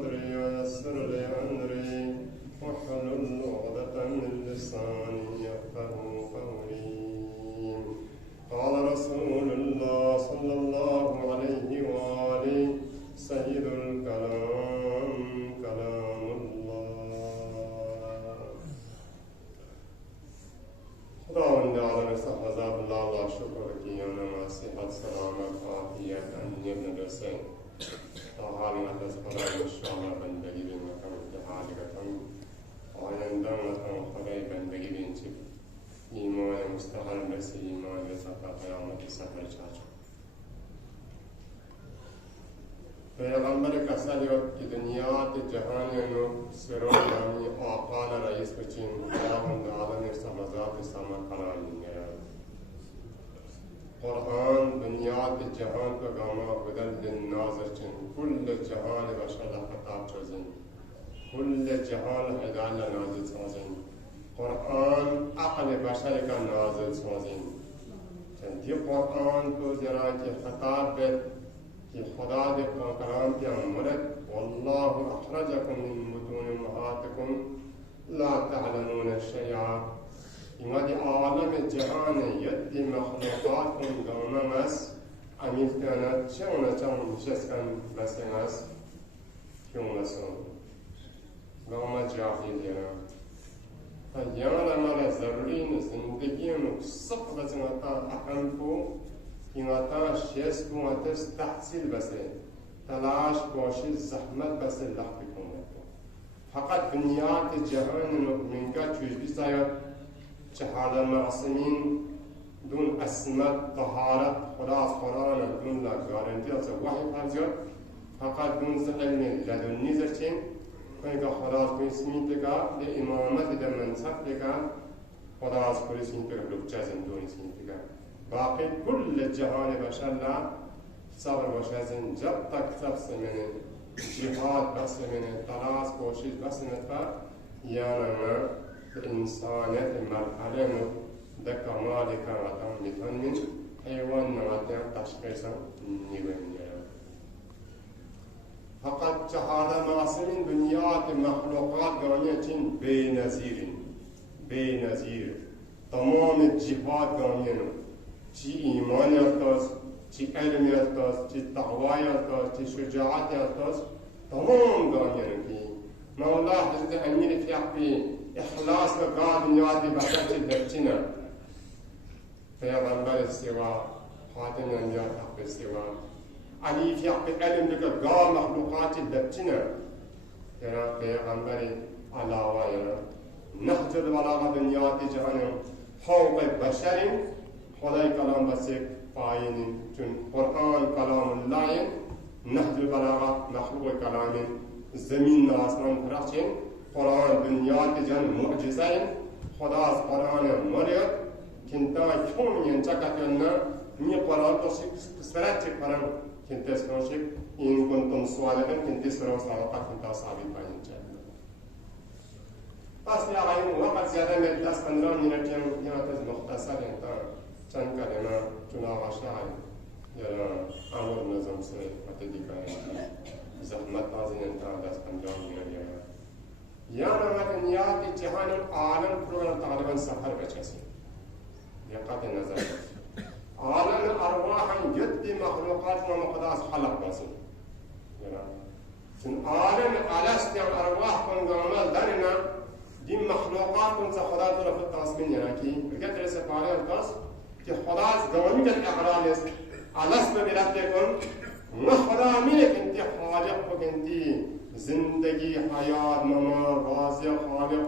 صدري ويسر لي أمري واحلل عقدة من لساني يفقهوا قولي. قال رسول الله صلى الله عليه وآله سيد الكلام كلام الله. خداوند عالم صحبت الله و شکر که ما صحت سلامت عافیت امنیت ندرسه تا حال از خدای انشاءالله بندگی بین مکم که حالی کتم آینده مکم خدای بندگی بین چی ایمان مستقل بسی ایمان بسطا قیامت سفر چاچو پیغمبر کسل که دنیا جهانی نو سرونی آقان رئیس بچین خداوند عالم سمزات سما قرآن قرآن دنیا جهان کو گاما بدل دن ناظر چن كل جهان بشر خطاب چوزن كل جهان هدال نازل سوزن قرآن عقل بشر کا نازل سوزن چندی قرآن کو جرا کی خطاب بد کہ خدا دے کلام کے امرت والله اخرجکم من بطون امهاتکم لا تعلمون شیئا ایمادی عالم جهان یدی مخلوقات کن گامم است امیفتانت چون نشستن بسن است کیون نسون گام جاهی دیرم یانا مرا ضرورین زندگیم سقط تا احکام کو ایماتا شیست کو اتس تحصیل بسه تلاش باشی زحمت بسه لحظه کنه فقط دنیا جهان منگا چوش بیسایت شهادة معصمين دون اسمت طهارة خلاص قرآن دون لا جارنتي أصلا وحي فرجت فقط دون علم لدني زرتين فإنك خلاص بسمين تكا لإمامة منصب تكا خلاص كل سين تكا لبجازن دون سين تكا باقي كل جهان بشر لا صبر وشازن جب تك سبس من جهاد بس من تلاش کوشش بس نتفا يانا ما إنسانية مرحلة دكمال كماتان مثل من حيوان نماتان تشخيصا نيوانيا فقط شهادة معصمين دنيا مخلوقات غانية بنظير تمام الجهات غانية چی ایمان یلتاز چی علم یلتاز چی تقوی یلتاز چی شجاعت یلتاز تمام غانية کی مولا حضرت امیر فیقی اخلاص کا گاہ دنیا دی بچہ چی درچنا پیغمبر استوا خاتم انبیاء حق استوا علی فی حق علم لکا گاہ مخلوقات چی درچنا یرا پیغمبر علاوہ یرا نحج البلاغہ دنیا دی جہنم فوق بشر خدای کلام بسیک پائین چون قرآن کلام اللہ نحج البلاغہ مخلوق کلام زمین آسمان فرقچین قرآن دنیا کے جن معجزہ خدا از قرآن مرد کنتا کیون ینچکت ینا می قرآن تو سرات چک قرآن کنتا سرانشک این کنتم سوالکن کنتی سران سابقات کنتا ثابت باین چاہتا پس یا غیر وقت زیادہ میں 10-15 منٹ یہاں تز مختصر انتا چند کلمہ چناغ شعر یا امر نظم سے فتدی کریں زحمت نازن انتا 10-15 منٹ یانا دنیا کی جہان عالم پروگرام تقریبا سفر بچیسی دقت نظر عالم ارواح جد مخلوقات و مقداس خلق باسی چون عالم الست ارواح کن گامل درنا دی مخلوقات کن سے خدا طرف التاسمین یعنی کی بگت رسے پارے التاس کہ خدا گامی جد اقرار است الست ببیرت کن ما خدا امینه کنتی خالق کو کنتی زندگی حیات ممار غازی خالق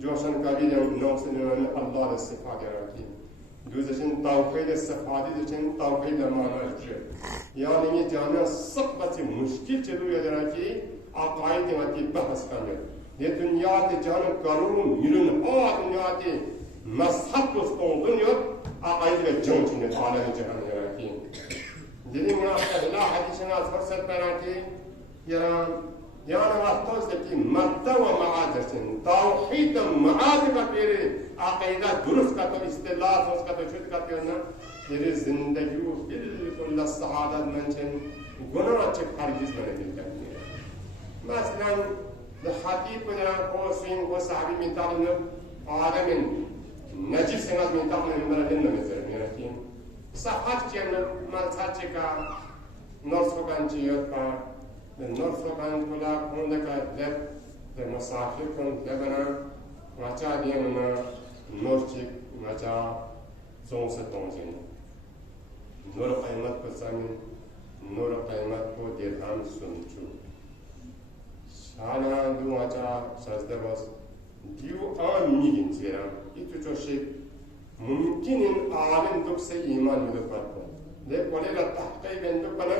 جوشن کبیر نوصل الله الصفات راکی دوزشن توحید صفاتی دوزشن توحید معنی چه یعنی می جامعه سخت مشکل چلو یادراکی عقاید متی بحث کنه یہ دنیا تی جان کرون میلیون ها دنیا تی مذهب دوستون دنیا عقاید به جان چنه عالم جهان یادراکی دیدیم یا خدا حدیثنا از فرصت براکی یانا وقتاست که مبدا و معادرسن توحید معاد کا پیره عقیده درست کا تو اصطلاح درست کا تو شد کا پیرنا پیره زندگی و بالکل سعادت منچن گناه چه هرگز نمی‌کنه مثلا لخطيب كنا قوسين قوس صحابي من تعلم آدم نجس سنات من تعلم من بلدنا مثلا يعني صحات كنا ما تصدق نصف كان جيوت كا نصف كان كلا كونك لب المسافر كون لبنا ما جا دينا نورتي ما جا زون ستونزين نور قيمت بسامين نور قيمت کو درهم سنچو شانا دو اچا سازده باز دیو آن میگین زیرم ایتو چوشی ممکن این عالم دوک سے ایمان میدو کرد ده کولی را تحقیق بندو کنا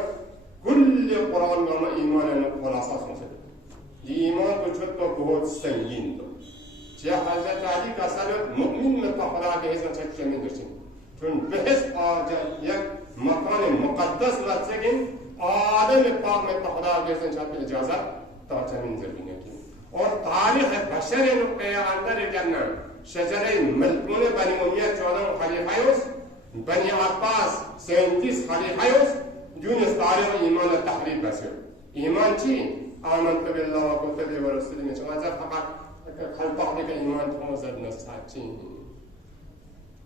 کل قرآن گاما ایمان انو خلاصا سنسد ایمان کو چھت تو بہت سنگین دو چه حضرت علی کا سر مؤمن میں تخلا کے حسن چھت شمین درچین چون بحث آجا یک مکان مقدس لاتسگین آدم پاک میں تخلا کے حسن چھت پر اجازت تاچمین زرگینه کی اور تاریخ بشر نقطه اندر جنة شجره ملعون بنی امیه 14 خلیفه‌یوس بنی عباس 37 خلیفه‌یوس جونس تاریخ ایمان تحریف بسیار ایمان چی؟ آمنت بالله و کتبه و رسوله چون از فقط خلطه که ایمان توزد نصحت چی؟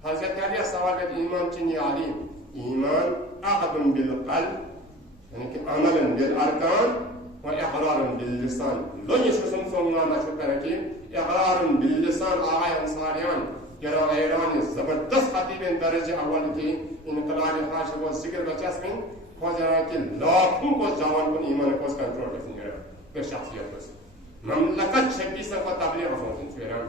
حضرت علی سوال کرد ایمان چی علی؟ ایمان عقد بالقلب یعنی که عمل بالارکان وإقرار باللسان لن يشوفون صنع ما شكركين إقرار باللسان آغاية أنصاريان جرى إيراني زبردست خطيبين درجة أول كي انقلاب الحاشة والذكر بچاسمين خوزراكي لاكم كوز جوان كن إيمان كوز كنترول بسن جرى بشخصية بس مملكة شكيسا كو تبليغ صنعين سويران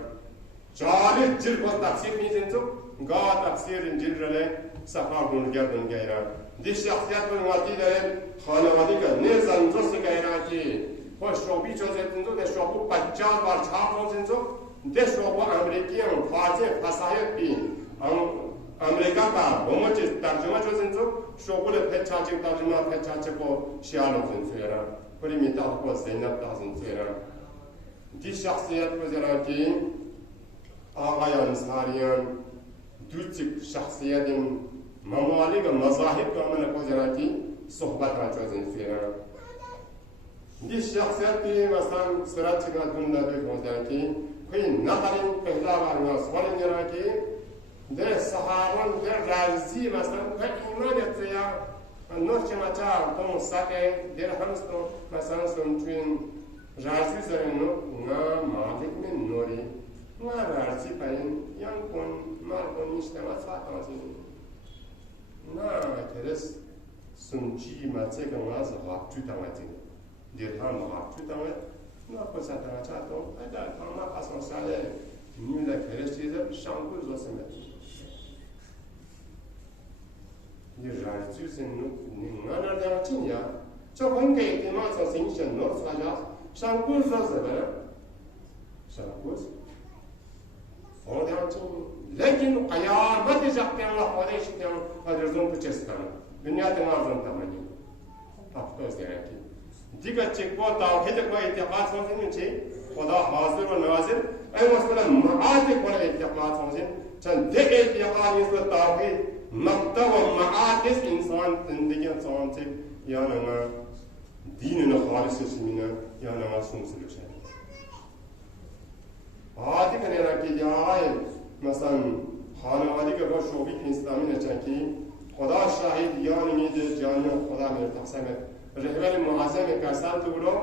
40 جل كوز تفسير ميزن تو غا تفسير جل رلي صفا بونگر ایران دی شخصیت پر واقعی داریم خانوادی که نه زنجوس که ایران که خوش شوبی چوزتن تو ده شوبو 50 بار چاپ روزن تو ده شوبو امریکی هم فارسی فصاحت بی امریکا کا همه چیز ترجمه چوزن تو شوبو له پچاچه ترجمه پچاچه کو شیال روزن تو ایران پری میتا کو زینب تازن تو ایران دی شخصیت پر ایران که آقایان ساریان دوچک شخصیت ممالک و مذاهب که من کوزراتی صحبت را چوزن فیران دی شخصیت که مثلا سرات چکا دنده به کوزراتی کوئی نقلین پهلا بار سوالین جراتی در صحابان در رازی مثلا که ایمانیت یا نوچه مچا تون ساته در همستو مثلا سنچوین رازی زرنو نا مالک من نوری ما رازی پایین یان کن مال کن نیشتما ساعت آزین نه کرس سنچی مچه که ماز غابچو تامتی درهم غابچو تامت نه پس اتامچاتو اگر تاما قسم ساله نیولا کرس چیزه شانکو زوسمت یه رایچو سنو نه نردم چین یا چه کنگه اعتماد سنشن نورس خجاز شانکو زوسه بنا شانکوز فردان چین لیکن قیامت جاکتے ہیں اللہ خودش تے ہیں حضرتوں کو چستان دنیا تے نازن تمانی افسوس دینا کی دیگر چیک کو توحید کو اعتقاد سمجھنے چے خدا حاضر و ناظر اے مثلا معاد کو اعتقاد سمجھن چند دے اعتقاد اس توحید مقطع و معاد اس انسان زندگی انسان سے یا نہ دین خالص اسمینا یا نہ سنسلوشن عادی کنه را که جای مثلا خانوادی که با شعبی اسلامی نچن که خدا شاهد یان میده جانی خدا مرتقسم رهبر معظم کسان تو برو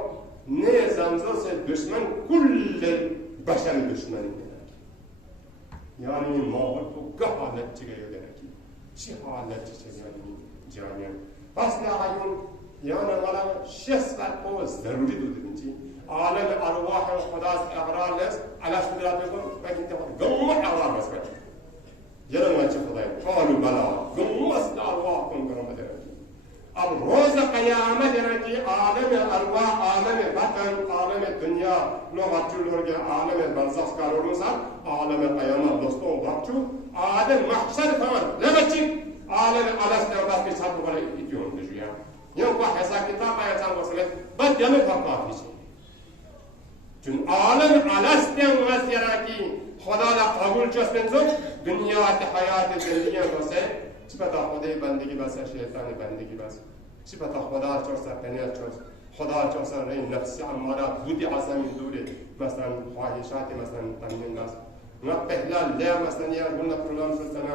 نه زنزوس دشمن کل بشر دشمن یعنی ماحول تو که حالت چگه یاده نکی چی حالت چگه جانیان پس نهایون یعنی والا 6 ساعت کو ضروری دو دیدن چی عالم ارواح خدا's اقرار لست على قدرات بكم لكن قوم اقرار بس كده يلا ما تشوف خداي قالوا بلا قوم اصل ارواحكم كما بدرك اب روز قیامت يعني عالم الارواح عالم بطن عالم الدنيا لو بچو لوگ عالم برزخ کارو سا عالم قیامت دوستوں بچو عالم محشر فان لبچي عالم الست بس کے ساتھ بڑے ایجون دجیا یہ کو حساب کتاب ہے چان وصلت بس جمع فقط ہے چون عالم الستم واسیراکی خدا لا قبول چسبن زو دنیا و حیات زندگی واسه چی پتا خدای بندگی بس شیطان بندگی بس چی پتا خدا چرس پنیر چرس خدا چون رای نفس اماره بودی عظیم دوره مثلا خواهشات مثلا تمرین دست ما پهلا لا مثلا یا قلنا پروگرام سلطنه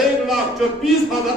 1,24,000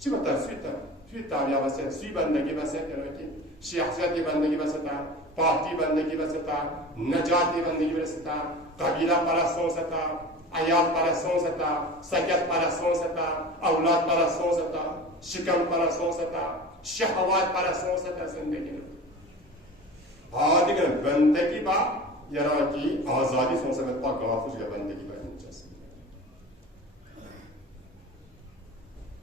چی بتا سوی تابعه باشه سوی بندگی باشه که شخصیتی بندگی باشه تا پارتی بندگی باشه تا نجاتی بندگی باشه تا قبیله پرستون ستا عیال پرستون ستا سکت پرستون ستا اولاد پرستون ستا شکم پرستون ستا شهوات پرستون ستا زندگی دیگر بندگی با یرا کی آزادی سون سمت پاک غافوش بندگی با اینجاست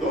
2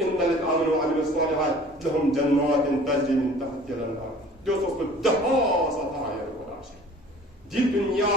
إن الذين آمنوا وعملوا الصالحات لهم جنات تجري من تحتها الأنهار دوستو دها سطح يا رب دي دنيا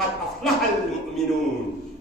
قد أفلح المؤمنون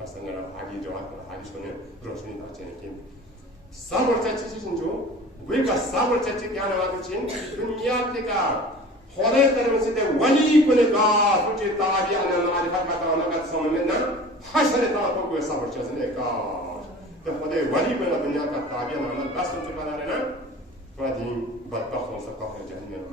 مثلا حاجی جواب حاجی شونه روشنی داشتن که صبر چچی چنجو ویگا صبر چچی کیا نواد چین دنیا تیکا خدای طرف سے ولی کنے کا کچھ تابع انا معرفت کا نگات سوم میں نا حشر تا تو کوئی صبر چزنے کا تو خدای ولی کنے دنیا کا تابع انا بس تو بنا رہنا فدی بدبخت سے کافر جہنم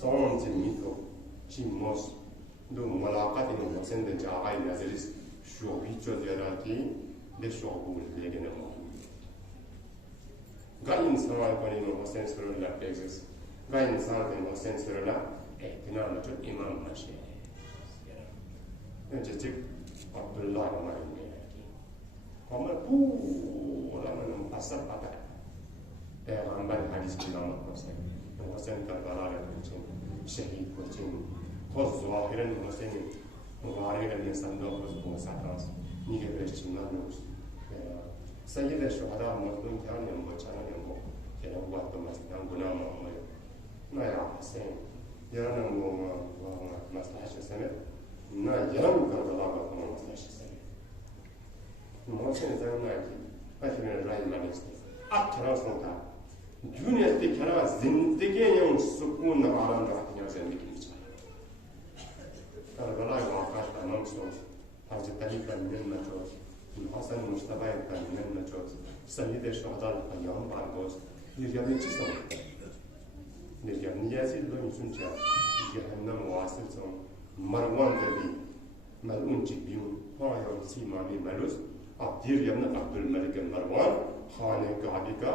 صون تلميذه شيء موس دو ملاقات إنه حسين دجاعي نازلس شو بيتشو زياراتي ده شو أقول لكن ما قاي إنسان يقول إنه حسين سر الله بيجلس قاي إنسان إنه حسين سر الله إحنا نجد إمام ماشي نجد عبد الله ما يني هم بو ولا من مقصد بعد عمل حديث كلام حسين حسين كربلاء كوچين شهيد كوچين خود ظاهرا حسين مبارك من صندوق وساتاس نيجي برشتنا نوس سيد الشهداء مظلوم كان يوم بچانا يوم كنا وقت مثلا غلام محمد ما يا حسين يرانا ما مصلحة سنة ما يوم كربلاء ما مصلحة سنة ما سنة زمان ما كنا الرأي ما نستطيع أكثر صنعا دنیا تکرار زندگی یون سکون آرام راحتی زندگی می‌چاره. کربلای واقعش تمام شد. حضرت علی کامل نجات. حسن مجتبی کامل نجات. سید شهدا پیام برگزید. نیروی چی سوم؟ نیروی نیازی دو انسان جا. جهنم واصل سوم. مروان دبی. ملعون جبیون. پایان سیمانی ملوس. عبدیر یمن عبدالملک مروان. خانه کعبه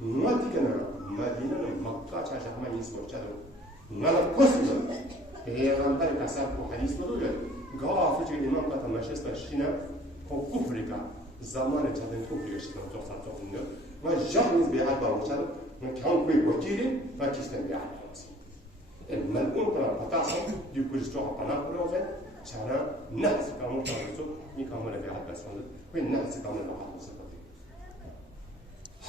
مدينة مكة شاشة ما يسوى شادو نلا كوسنا هي غنبري كسب وحديث مدولة قاف في الإمام قط مانشستر شينا هو كفريكا زمان جادن كفريكا شينا توصل توصلنا ما جامز بيعاد باوشادو ما كان كوي وكيري ما كيستن بيعاد خلاص الملؤون كنا بتاعهم يقول جوا بنا بروفن شارع ناس كانوا تعرفوا يكمل بيعاد بس وين ناس كانوا بيعاد بس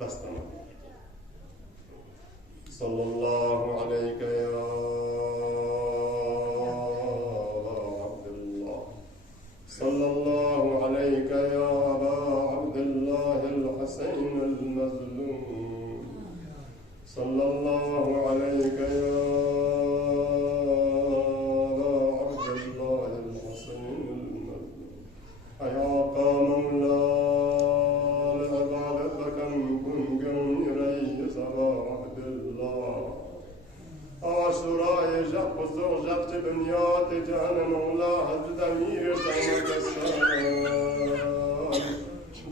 بس تمام صلى الله عليك يا عبد الله صلى الله عليك يا أبا عبد الله المظلوم صلى الله عليك يا عبد الله الحسين المظلوم حياك مولا لعبادتك كن جميري صباح عبد الله عاشوراء جق وزوج جق بنيات جهنم مولا حضرت امير سامك السلام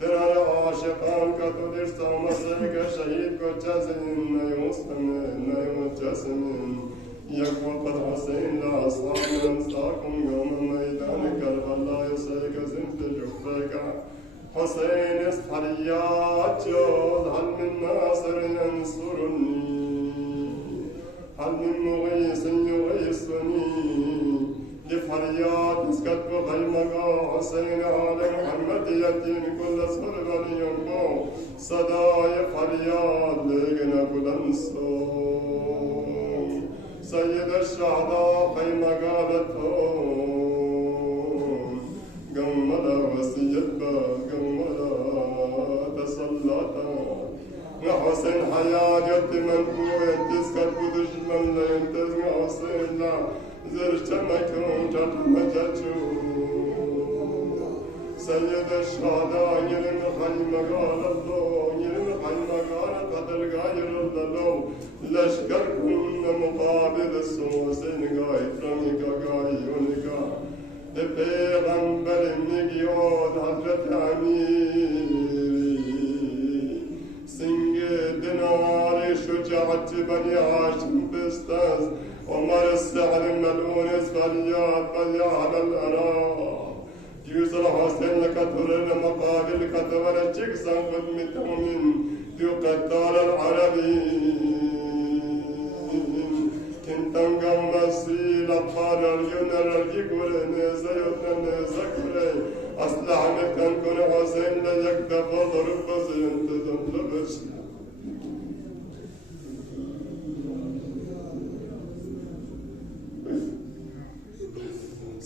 در عاشقان کا تو در سامسه که شهید کو جزم نیو جسم یک وقت حسین لا اصحاب انساکم یوم میدان کربلا یسیک زنت جفک حسین است فریاد جود هل من ناصر ینصرنی هل من مغیث یغیثنی لفرياد اسكت بغيمقا حسين آل محمد يتيم كل صرب ينبو صداي فرياد لقنا كل انصوم سيد الشهداء خيمقا لتهم قمنا وسيد قمنا تسلطا وحسين حياد يتمن قوة تسكت بدشمن لا ينتزم حسين لا زرتمكم جرمجتو سيد الشهداء يلم خيم قال الله يلم خيم قال قدر غير الله لشكركم مقابل السوسين غاية رميك غايونك لبيغمبر نجيود حضرت أميري سنگ دينار شجاعة بني هاشم بستاز عمر السعد الملعون فليات على الأراء يوصل حسين لكتر المقابل كتر الجكسا خدمتهم يقدر العربي كنتم قوم السيل أطفال الجنر الجيكور نيزا يوتن نيزا كوري أصلح مكان كون حسين ليكتب وضرب بسين تزم لبش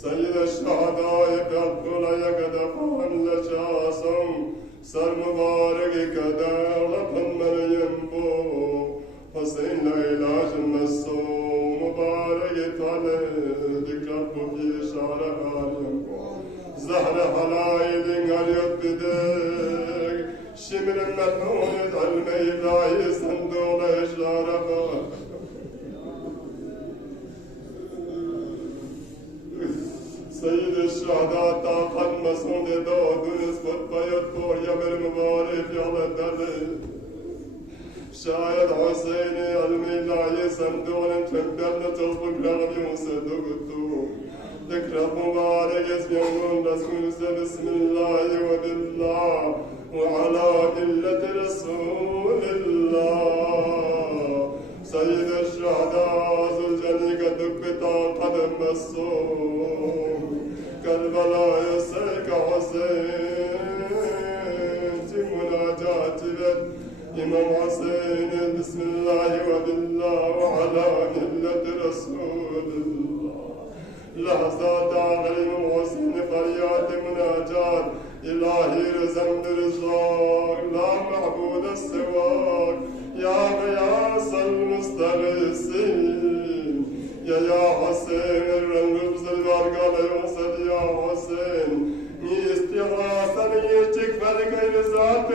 سيد الشهداء يقتل يقدفهم لشاسم سر مبارك كدار لطن من ينبو حسين لعلاج مسو مبارك طالب ذكرب في شارع ينبو زهر حلايل قريب بدك شمر الملعون الميداي صندوق شارع سيد الشهداء طاقا مسعود داود نسبت بيت بوريا بالمبارك على الدليل شاهد حسين الميلاي صندوق تمتلنا تصبك لغبي وصدقتو ذكرى مبارك اسمعون رسول بسم الله وبالله وعلى ملة رسول الله سيد الشهداء ذو الجنيك دكتا قدم الصوم كربلاء يسيك حسين في مناجات بك إمام حسين بسم الله وبالله وعلى ملة رسول الله لحظات عليم حسين فريات مناجات إلهي رزم برزاق لا معبود سواك يا غياث المستغيثين يا حسين الرمز البرقل يوصل يا حسين ني استغاثة نيشتك فرق ذات